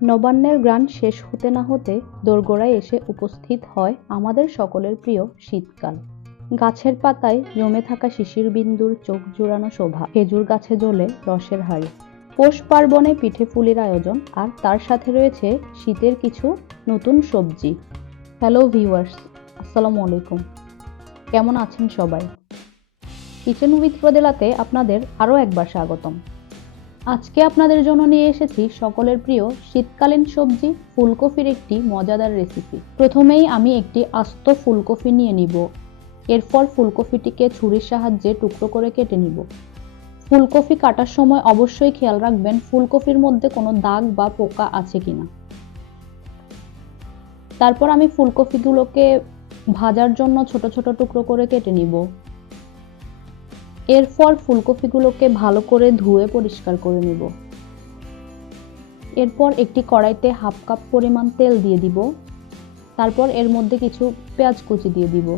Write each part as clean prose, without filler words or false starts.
নবান্নের গান শেষ হতে না হতে দোরগোড়ায় এসে উপস্থিত হয় আমাদের সকলের প্রিয় শীতকাল। গাছের পাতায় জমে থাকা শিশির বিন্দুর চোখ জুড়ানো শোভা, খেজুর গাছে জ্বলে রসের হাড়ি, পৌষ পার্বণে পিঠে পুলির আয়োজন, আর তার সাথে রয়েছে শীতের কিছু নতুন সবজি। হ্যালো ভিউয়ার্স, আসসালামু আলাইকুম। কেমন আছেন সবাই? কিচেন উইথ রোদেলাতে আপনাদের আরও একবার স্বাগতম। আজকে আপনাদের জন্য নিয়ে এসেছি সকলের প্রিয় শীতকালীন সবজি ফুলকপির একটি মজাদার রেসিপি। প্রথমেই আমি একটি আস্ত ফুলকপি নিয়ে নিব। এরপর ফুলকপিটিকে ছুরির সাহায্যে টুকরো করে কেটে নিব। ফুলকপি কাটার সময় অবশ্যই খেয়াল রাখবেন ফুলকপির মধ্যে কোনো দাগ বা পোকা আছে কিনা। তারপর আমি ফুলকপিগুলোকে ভাজার জন্য ছোট ছোট টুকরো করে কেটে নিব। এরপর ফুলকপিগুলোকে ভালো করে ধুয়ে পরিষ্কার করে নিব। এরপর একটি কড়াইতে হাফ কাপ পরিমাণ তেল দিয়ে দিব। তারপর এর মধ্যে কিছু পেঁয়াজ কুচি দিয়ে দিব।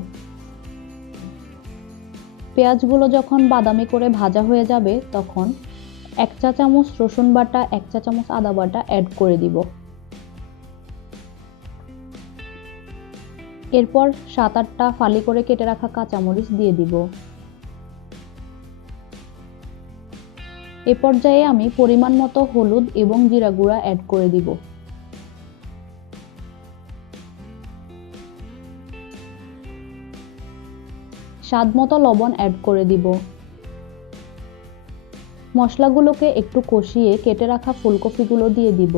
পেঁয়াজগুলো যখন বাদামি করে ভাজা হয়ে যাবে তখন 1 চা চামচ রসুন বাটা, 1 চা চামচ আদা বাটা অ্যাড করে দিব। এরপর 7-8টা ফালি করে কেটে রাখা কাঁচামরিচ দিয়ে দিব। এ পর্যায়ে আমি পরিমাণ মতো হলুদ এবং জিরা গুঁড়া অ্যাড করে দিব। স্বাদ মতো লবণ অ্যাড করে দিব। মশলাগুলোকে একটু কষিয়ে কেটে রাখা ফুলকপিগুলো দিয়ে দিব।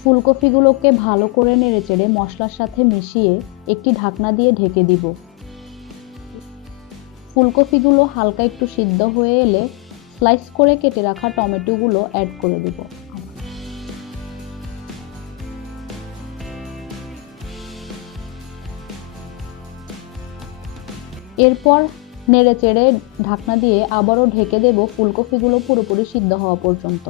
ফুলকপিগুলোকে ভালো করে নেড়েচেড়ে মশলার সাথে মিশিয়ে একটি ঢাকনা দিয়ে ঢেকে দিব। ফুলকপিগুলো হালকা একটু সিদ্ধ হয়ে এলে স্লাইস করে কেটে রাখা টমেটোগুলো অ্যাড করে দিব। এরপর নেড়েচেড়ে ঢাকনা দিয়ে আবারও ঢেকে দেব ফুলকপিগুলো পুরোপুরি সিদ্ধ হওয়া পর্যন্ত।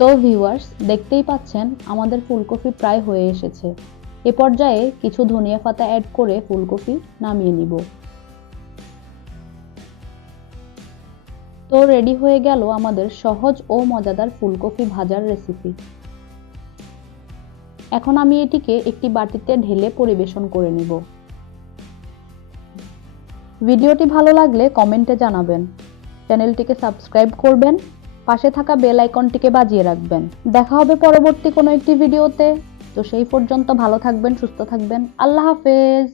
তো ভিউয়ার্স, দেখতেই পাচ্ছেন আমাদের ফুলকপি প্রায় হয়ে এসেছে। এ পর্যায়ে কিছু ধনিয়া পাতা অ্যাড করে ফুলকপি নামিয়ে নিব। তো রেডি হয়ে গেল আমাদের সহজ ও মজাদার ফুলকপি ভাজার রেসিপি। এখন আমি এটিকে একটি বাটিতে ঢেলে পরিবেশন করে নিব। ভিডিওটি ভালো লাগলে কমেন্টে জানাবেন, চ্যানেলটিকে সাবস্ক্রাইব করবেন, পাশে থাকা বেল আইকনটিকে বাজিয়ে রাখবেন। দেখা হবে পরবর্তী কোনো একটি ভিডিওতে। তো সেই পর্যন্ত ভালো থাকবেন, সুস্থ থাকবেন। আল্লাহ হাফেজ।